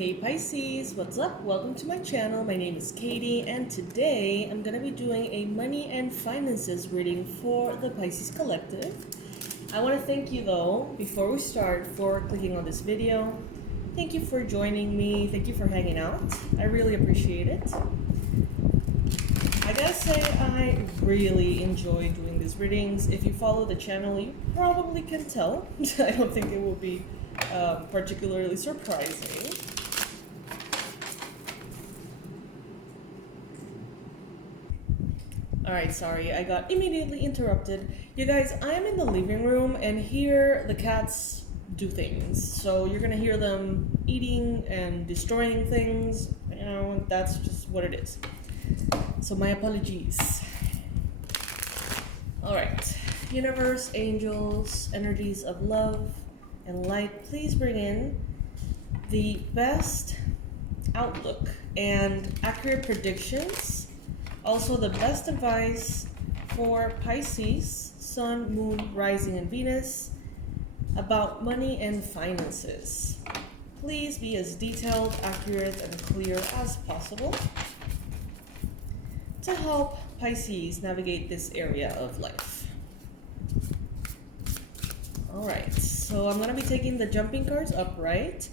Hey Pisces, what's up? Welcome to my channel. My name is Katie, and today I'm going to be doing a money and finances reading for the Pisces Collective. I want to thank you though, before we start, for clicking on this video. Thank you for joining me. Thank you for hanging out. I really appreciate it. I gotta say, I really enjoy doing these readings. If you follow the channel, you probably can tell. I don't think it will be particularly surprising. Alright, sorry, I got immediately interrupted. You guys, I'm in the living room, and here the cats do things. So you're gonna hear them eating and destroying things. You know, that's just what it is. So my apologies. Alright, universe, angels, energies of love and light, please bring in the best outlook and accurate predictions. Also the best advice for Pisces, Sun, Moon, Rising, and Venus about money and finances. Please be as detailed, accurate, and clear as possible to help Pisces navigate this area of life. Alright, so I'm going to be taking the jumping cards upright,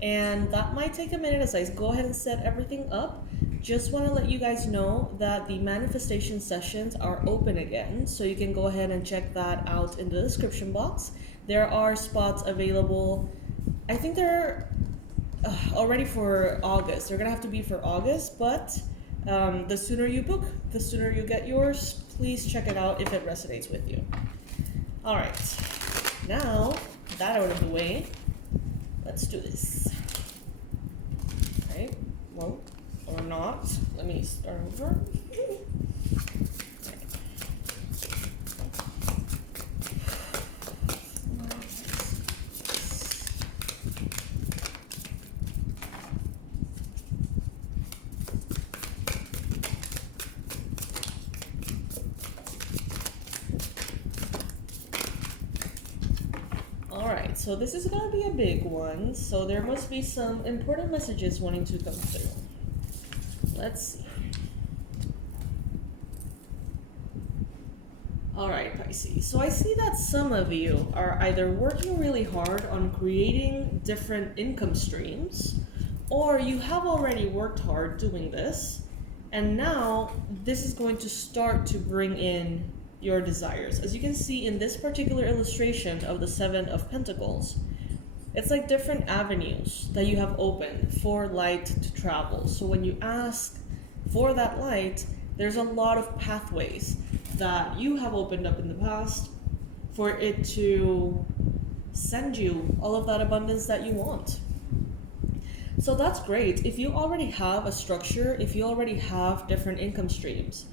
and that might take a minute as I go ahead and set everything up. Just want to let you guys know that the manifestation sessions are open again, so you can go ahead and check that out in the description box. There are spots available. I think they're already for August. They're going to have to be for August, but the sooner you book, the sooner you get yours. Please check it out if it resonates with you. All right, now that out of the way, let's do this. All right, well, or not. Let me start over. Alright, so this is going to be a big one, so there must be some important messages wanting to come through. Let's see. Alright, Pisces. So I see that some of you are either working really hard on creating different income streams, or you have already worked hard doing this, and now this is going to start to bring in your desires. As you can see in this particular illustration of the Seven of Pentacles, it's like different avenues that you have opened for light to travel. So when you ask for that light, there's a lot of pathways that you have opened up in the past for it to send you all of that abundance that you want. So that's great. If you already have a structure, if you already have different income streams,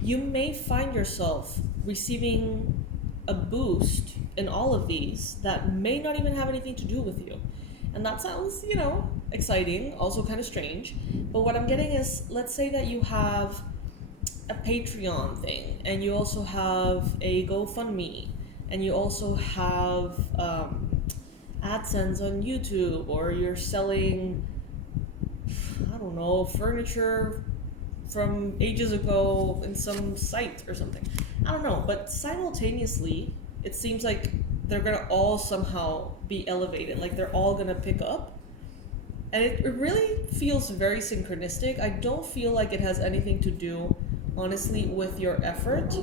you may find yourself receiving a boost in all of these that may not even have anything to do with you. And that sounds, you know, exciting, also kind of strange. But what I'm getting is, let's say that you have a Patreon thing, and you also have a GoFundMe, and you also have AdSense on YouTube, or you're selling, I don't know, furniture from ages ago in some site or something. I don't know, but simultaneously, it seems like they're gonna all somehow be elevated, like they're all gonna pick up. And it really feels very synchronistic. I don't feel like it has anything to do, honestly, with your effort.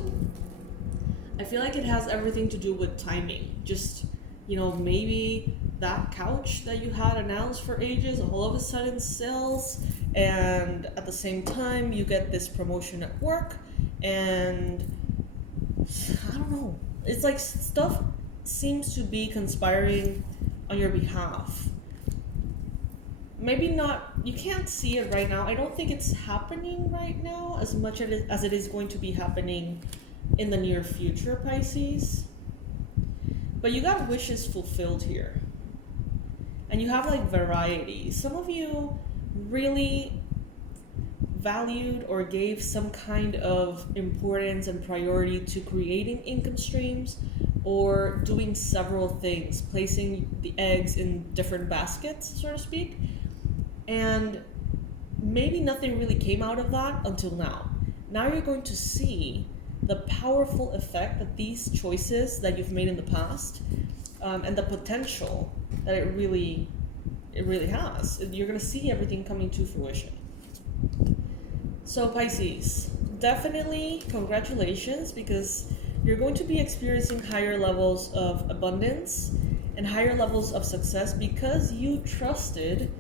I feel like it has everything to do with timing. Just, you know, maybe that couch that you had announced for ages all of a sudden sells, and at the same time you get this promotion at work, and I don't know. It's like stuff seems to be conspiring on your behalf. Maybe not, you can't see it right now. I don't think it's happening right now as much as it is going to be happening in the near future, Pisces. But you got wishes fulfilled here. And you have like variety. Some of you really valued or gave some kind of importance and priority to creating income streams or doing several things, placing the eggs in different baskets, so to speak. And maybe nothing really came out of that until now. Now you're going to see the powerful effect that these choices that you've made in the past, and the potential that it really has. You're going to see everything coming to fruition. So Pisces, definitely congratulations, because you're going to be experiencing higher levels of abundance and higher levels of success because you trusted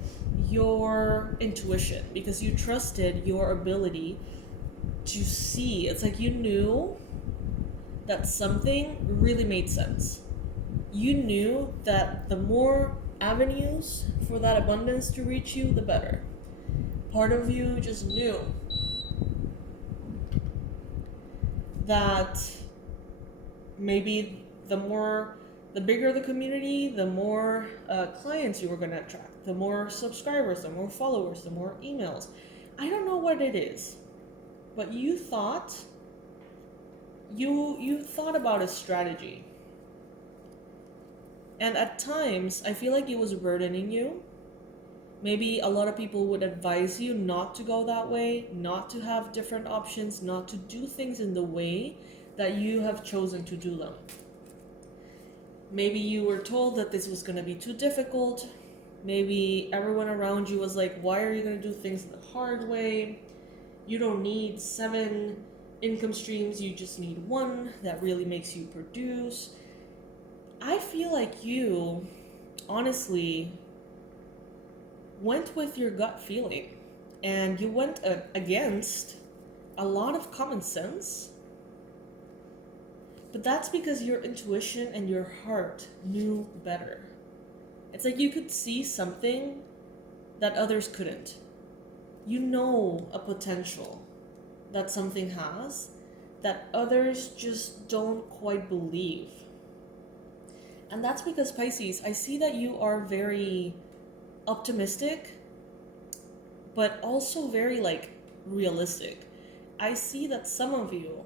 your intuition, because you trusted your ability to see. It's like you knew that something really made sense. You knew that the more avenues for that abundance to reach you, the better. Part of you just knew that maybe the bigger the community, the more clients you were going to attract, the more subscribers, the more followers, the more emails. I don't know what it is, but you thought about a strategy. And at times, I feel like it was burdening you. Maybe a lot of people would advise you not to go that way, not to have different options, not to do things in the way that you have chosen to do them. Maybe you were told that this was going to be too difficult. Maybe everyone around you was like, why are you going to do things the hard way? You don't need 7 income streams, you just need 1 that really makes you produce. I feel like you, honestly, went with your gut feeling, and you went against a lot of common sense. But that's because your intuition and your heart knew better. It's like you could see something that others couldn't. You know a potential that something has that others just don't quite believe. And that's because, Pisces, I see that you are very optimistic, but also very realistic. I see that some of you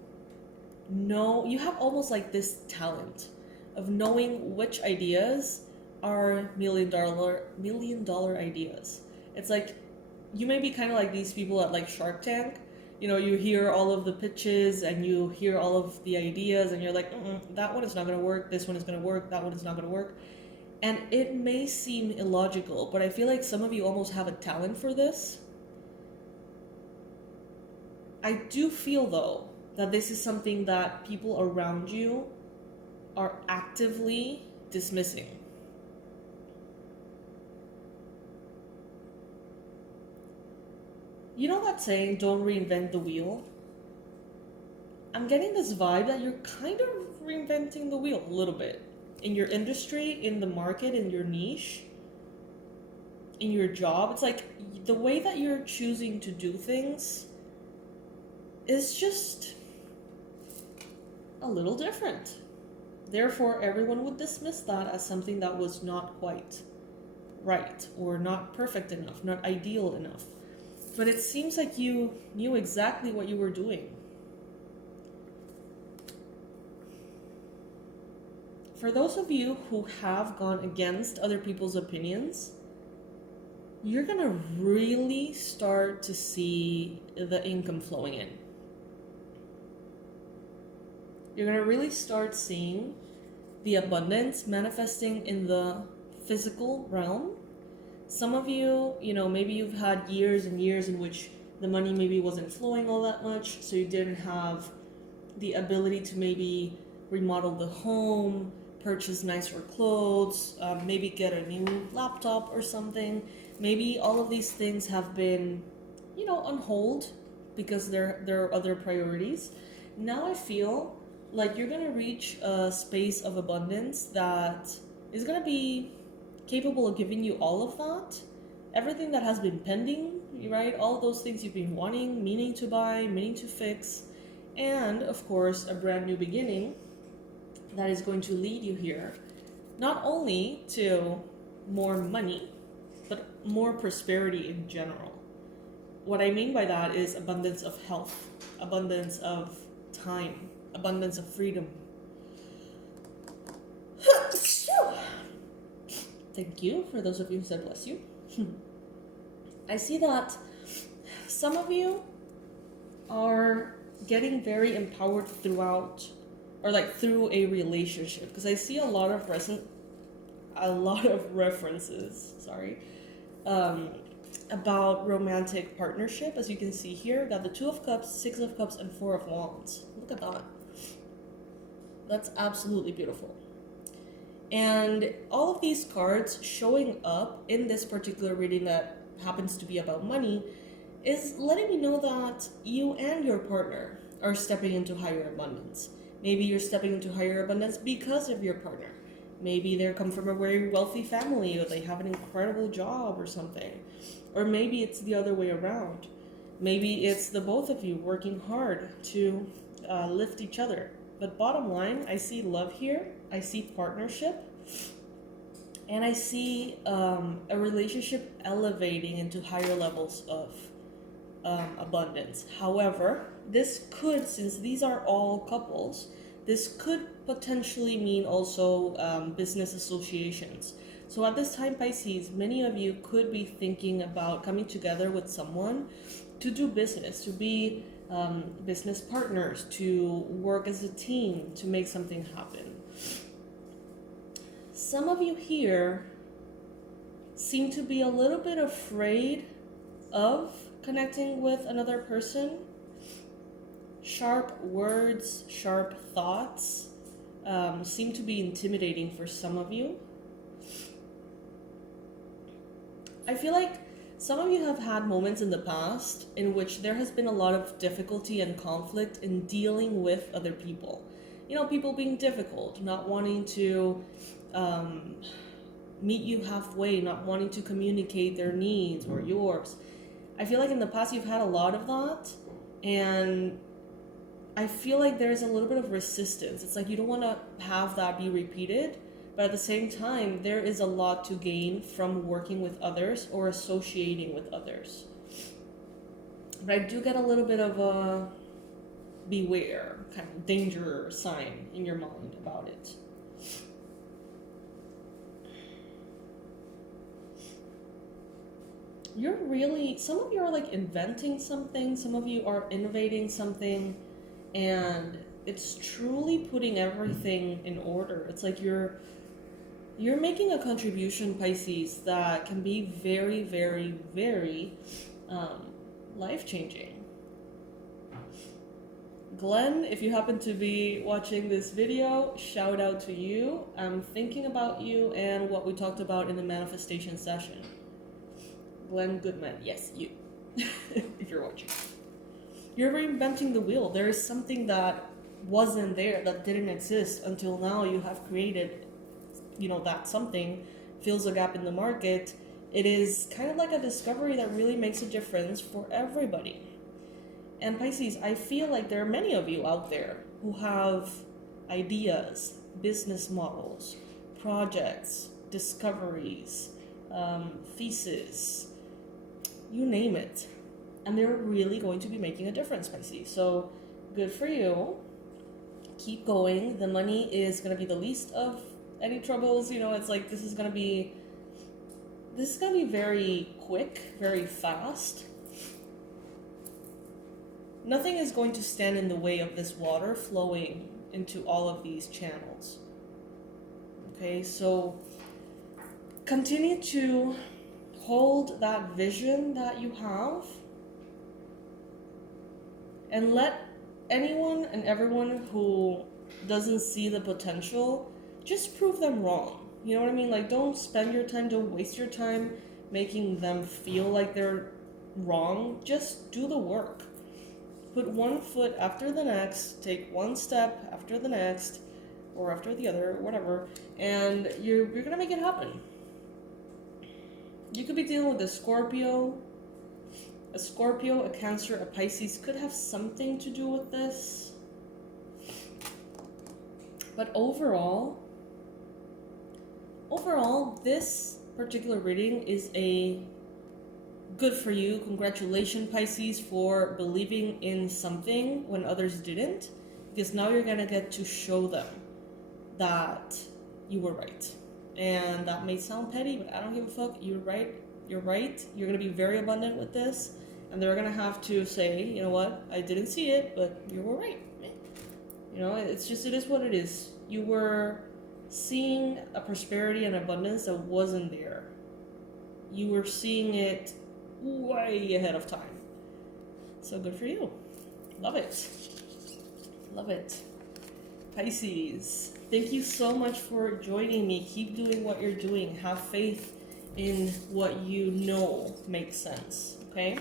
know, you have almost like this talent of knowing which ideas are million dollar ideas. It's like you may be kind of like these people at like Shark Tank. You know, you hear all of the pitches and you hear all of the ideas and you're like, that one is not going to work, this one is going to work, that one is not going to work. And it may seem illogical, but I feel like some of you almost have a talent for this. I do feel, though, that this is something that people around you are actively dismissing. You know that saying, don't reinvent the wheel? I'm getting this vibe that you're kind of reinventing the wheel a little bit. In your industry, in the market, in your niche, in your job. It's like the way that you're choosing to do things is just a little different. Therefore, everyone would dismiss that as something that was not quite right, or not perfect enough, not ideal enough. But it seems like you knew exactly what you were doing. For those of you who have gone against other people's opinions, you're gonna really start to see the income flowing in. You're gonna really start seeing the abundance manifesting in the physical realm. Some of you, maybe you've had years and years in which the money maybe wasn't flowing all that much, so you didn't have the ability to maybe remodel the home, purchase nicer clothes, maybe get a new laptop or something. Maybe all of these things have been, on hold because there are other priorities. Now I feel like you're gonna reach a space of abundance that is gonna be capable of giving you all of that. Everything that has been pending, right? All those things you've been wanting, meaning to buy, meaning to fix, and of course, a brand new beginning that is going to lead you here, not only to more money, but more prosperity in general. What I mean by that is abundance of health, abundance of time, abundance of freedom. Thank you for those of you who said bless you. I see that some of you are getting very empowered throughout, or like through a relationship, because I see a lot of references, about romantic partnership. As you can see here, got the Two of Cups, Six of Cups, and Four of Wands. Look at that. That's absolutely beautiful. And all of these cards showing up in this particular reading that happens to be about money is letting me know that you and your partner are stepping into higher abundance. Maybe you're stepping into higher abundance because of your partner. Maybe they come from a very wealthy family, or they have an incredible job or something. Or maybe it's the other way around. Maybe it's the both of you working hard to lift each other. But bottom line, I see love here, I see partnership, and I see a relationship elevating into higher levels of abundance. However, this could, since these are all couples, this could potentially mean also business associations. So at this time, Pisces, many of you could be thinking about coming together with someone to do business, to be business partners, to work as a team, to make something happen. Some of you here seem to be a little bit afraid of connecting with another person. Sharp words, sharp thoughts seem to be intimidating for some of you. I feel like some of you have had moments in the past in which there has been a lot of difficulty and conflict in dealing with other people. You know, people being difficult, not wanting to meet you halfway, not wanting to communicate their needs or yours. I feel like in the past you've had a lot of that, and I feel like there's a little bit of resistance. It's like you don't want to have that be repeated, but at the same time, there is a lot to gain from working with others or associating with others. But I do get a little bit of a beware, kind of danger sign in your mind about it. You're really, some of you are like inventing something, some of you are innovating something, and it's truly putting everything in order. It's like you're making a contribution, Pisces, that can be very, very, very life-changing. Glenn, if you happen to be watching this video, shout out to you. I'm thinking about you and what we talked about in the manifestation session. Glenn Goodman, yes, you, if you're watching. You're reinventing the wheel. There is something that wasn't there, that didn't exist until now. You have created, you know, that something fills a gap in the market. It is kind of like a discovery that really makes a difference for everybody. And Pisces, I feel like there are many of you out there who have ideas, business models, projects, discoveries, thesis, you name it. And they're really going to be making a difference, Pisces. So good for you. Keep going. The money is going to be the least of any troubles. You know, it's like this is going to be very quick, very fast. Nothing is going to stand in the way of this water flowing into all of these channels. Okay, so continue to hold that vision that you have, and let anyone and everyone who doesn't see the potential, just prove them wrong. You know what I mean? Like, don't spend your time, don't waste your time making them feel like they're wrong. Just do the work. Put one foot after the next, take one step after the next, or after the other, whatever, and you're gonna make it happen. You could be dealing with a Scorpio, a Cancer, a Pisces could have something to do with this. But overall, this particular reading is a good for you. Congratulations, Pisces, for believing in something when others didn't, because now you're gonna get to show them that you were right. And that may sound petty, but I don't give a fuck. You're right. You're right. You're going to be very abundant with this. And they're going to have to say, you know what, I didn't see it, but you were right. You know, it's just, it is what it is. You were seeing a prosperity and abundance that wasn't there. You were seeing it way ahead of time. So good for you. Love it. Love it. Pisces, thank you so much for joining me. Keep doing what you're doing. Have faith in what you know makes sense, okay?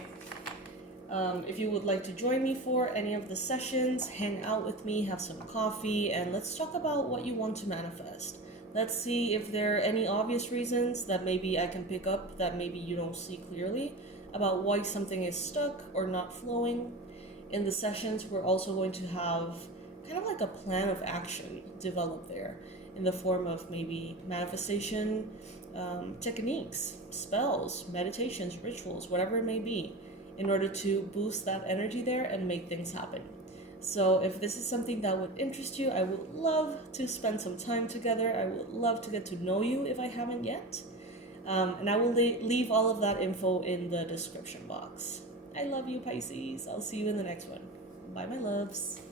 If you would like to join me for any of the sessions, hang out with me, have some coffee, and let's talk about what you want to manifest. Let's see if there are any obvious reasons that maybe I can pick up that maybe you don't see clearly about why something is stuck or not flowing. In the sessions, we're also going to have kind of like a plan of action developed there in the form of maybe manifestation techniques, spells, meditations, rituals, whatever it may be, in order to boost that energy there and make things happen. So if this is something that would interest you, I would love to spend some time together. I would love to get to know you if I haven't yet. And I will leave all of that info in the description box. I love you, Pisces. I'll see you in the next one. Bye, my loves.